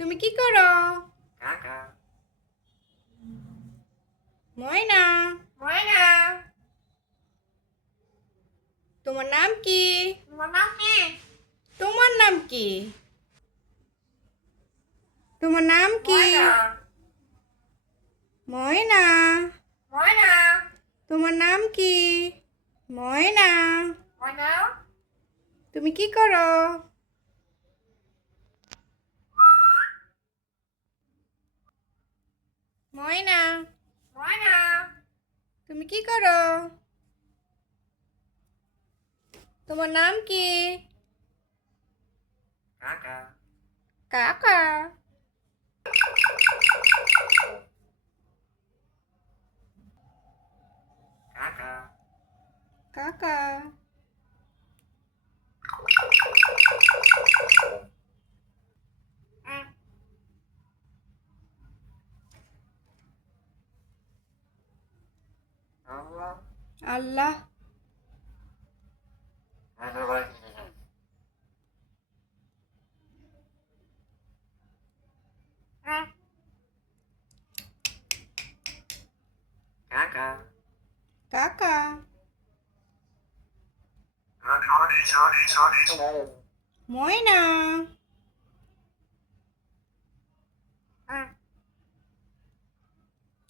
তুমি কি করো? কাকা ময়না, ময়না তোমার নাম কি? তোমার নাম কি? তোমার নাম কি? তোমার নাম কি? ময়না ময়না, ময়না তোমার নাম কি? ময়না, ময়না তুমি কি করো? ময়না, ময়না তুমি কি করো? তোমার নাম কি? কাকা কাকা, কাকা কাকা, আল্লাহ আল্লাহ, আল্লাহ কাকা কাকা, ময়না,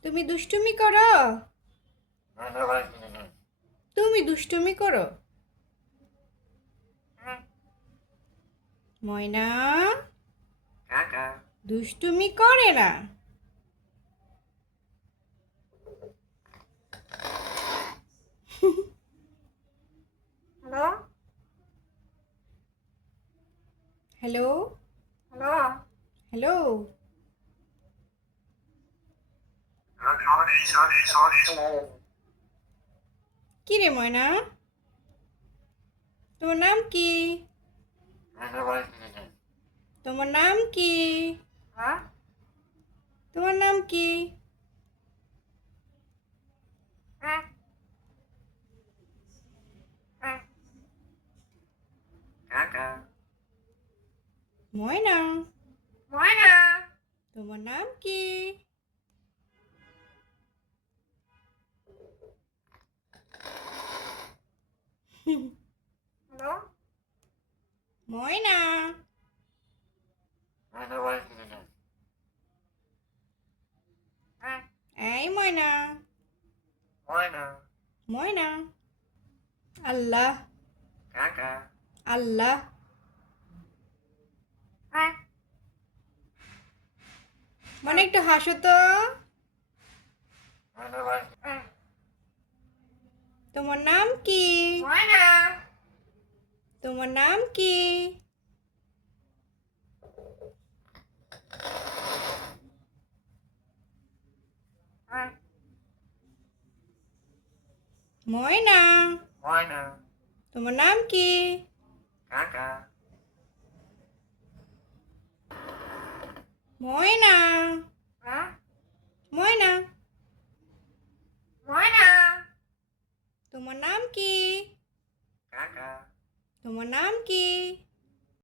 তুমি দুষ্টুমি করো? তুমি দুষ্টুমি করো? ময়না কাকা দুষ্টুমি করে না। হ্যালো হ্যালো, হ্যালো হ্যালো, কি রে ময়না? তোমার নাম কি? তোমার নাম কি? হ্যাঁ তোমার নাম কি? কাকা ময়না, ময়না তোমার নাম কি? হ্যালো ময়না, এই ময়না, ময়না ময়না, আল্লাহ, কাকা আল্লাহ, মানে একটু হাসো তো। তোমার নাম কি? ময়না তোমার নাম কি? ময়না, ময়না তোমার নাম কি? কাকা ময়না, ময়না, ময়না তোমার নাম কি? কাকা তোমার নাম কি?